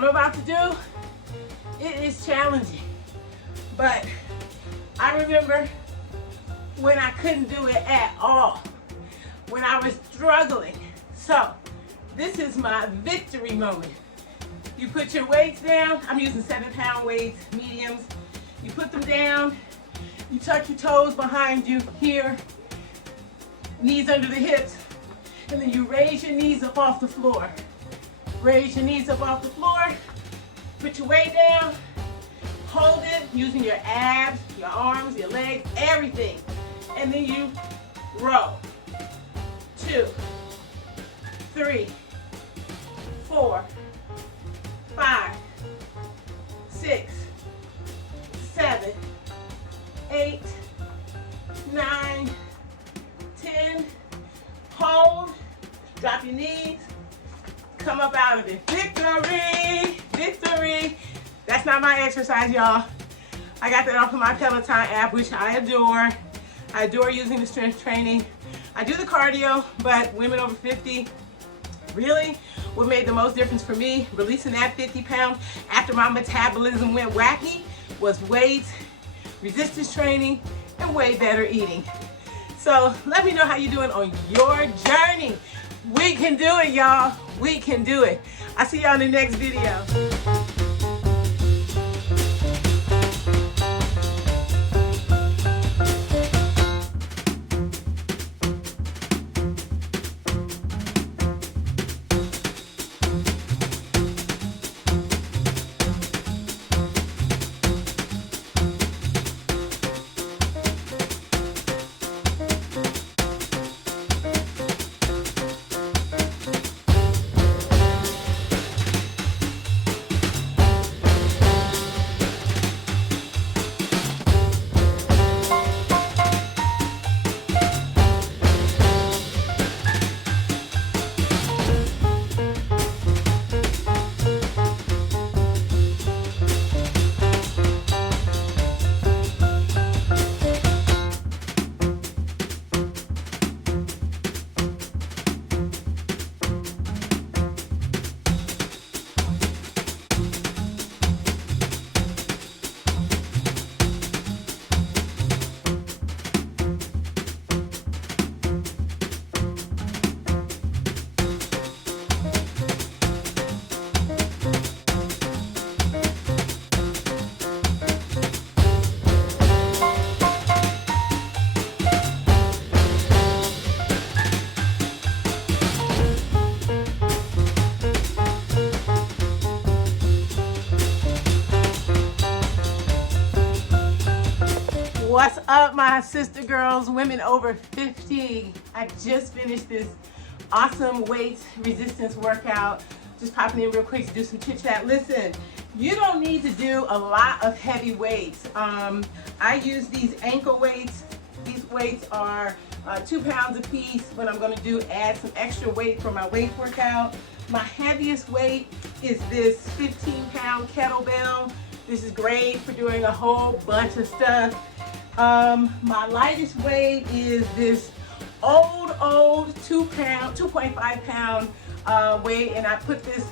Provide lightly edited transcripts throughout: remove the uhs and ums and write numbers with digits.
I'm about to do, it is challenging. But I remember when I couldn't do it at all, when I was struggling. So this is my victory moment. You put your weights down. I'm using 7-pound weights, mediums. You put them down. You tuck your toes behind you here, knees under the hips, and then you raise your knees up off the floor. Raise your knees up off the floor. Put your weight down. Hold it using your abs, your arms, your legs, everything. And then you row. 2, 3, 4, 5, 6, 7, 8, 9, 10. Hold. Drop your knees. Come up out of it. Victory! Victory! That's not my exercise, y'all. I got that off of my Peloton app, which I adore. I adore using the strength training. I do the cardio, but women over 50, really, what made the most difference for me, releasing that 50 pounds after my metabolism went wacky, was weights, resistance training, and way better eating. So let me know how you're doing on your journey. We can do it, y'all. We can do it. I'll see y'all in the next video. What's up, my sister girls, women over 50? I just finished this awesome weight resistance workout. Just popping in real quick to do some chit chat. Listen, you don't need to do a lot of heavy weights. I use these ankle weights. These weights are 2 pounds a piece. What I'm going to do, add some extra weight for my weight workout. My heaviest weight is this 15-pound kettlebell. This is great for doing a whole bunch of stuff. My lightest weight is this old 2.5 pound weight, and I put this,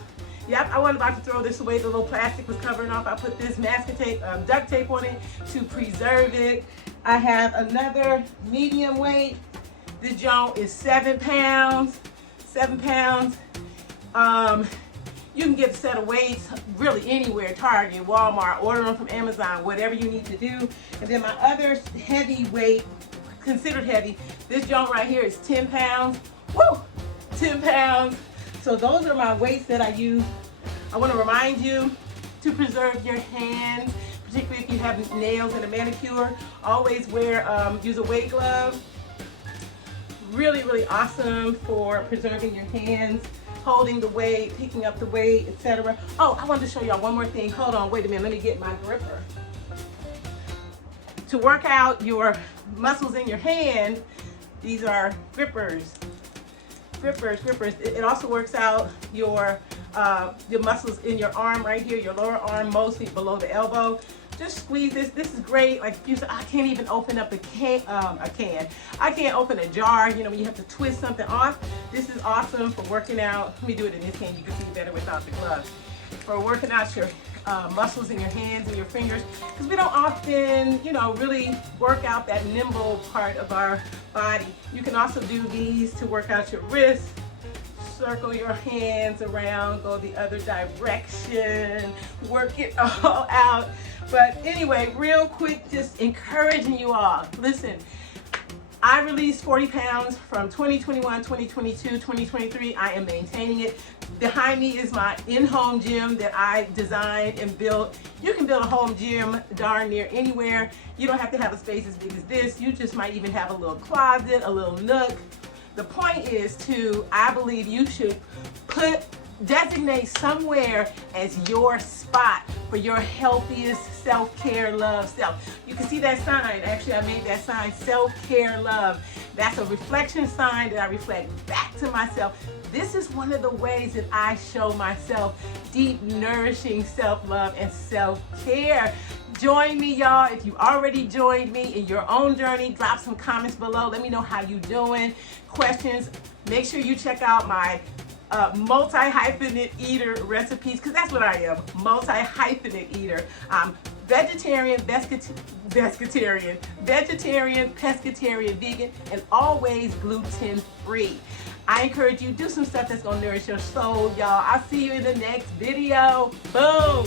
yep, I wasn't about to throw this away. The little plastic was covering off. I put this masking tape, duct tape on it to preserve it. I have another medium weight. This joint is 7 pounds. 7 pounds. You can get a set of weights really anywhere, Target, Walmart, order them from Amazon, whatever you need to do. And then my other heavy weight, considered heavy, this joint right here is 10 pounds. Woo! 10 pounds. So those are my weights that I use. I want to remind you to preserve your hands, particularly if you have nails and a manicure. Always wear, use a weight glove. Really, really awesome for preserving your hands, holding the weight, picking up the weight, etc. Oh, I wanted to show y'all one more thing. Hold on, wait a minute. Let me get my gripper. To work out your muscles in your hand, these are grippers. Grippers. It also works out your muscles in your arm right here, your lower arm, mostly below the elbow. Just squeeze this. This is great. Like I can't even open up a can. I can't open a jar. You know, when you have to twist something off. This is awesome for working out. Let me do it in this hand. You can see better without the gloves. for working out your muscles in your hands and your fingers, because we don't often, you know, really work out that nimble part of our body. You can also do these to work out your wrists. Circle your hands around, go the other direction, work it all out. But anyway, real quick, just encouraging you all. Listen, I released 40 pounds from 2021, 2022, 2023. I am maintaining it. Behind me is my in-home gym that I designed and built. You can build a home gym darn near anywhere. You don't have to have a space as big as this. You just might even have a little closet, a little nook. The point is I believe you should designate somewhere as your spot for your healthiest self-care, love self. You can see that sign. Actually, I made that sign, self-care, love. That's a reflection sign that I reflect back to myself. This is one of the ways that I show myself deep, nourishing self-love and self-care. Join me, y'all. If you already joined me in your own journey, drop some comments below. Let me know how you doing. Questions. Make sure you check out my multi-hyphenate eater recipes, because that's what I am, multi-hyphenate eater. Vegetarian, pescatarian, vegan, and always gluten-free. I encourage you, do some stuff that's gonna nourish your soul, y'all. I'll see you in the next video. Boom!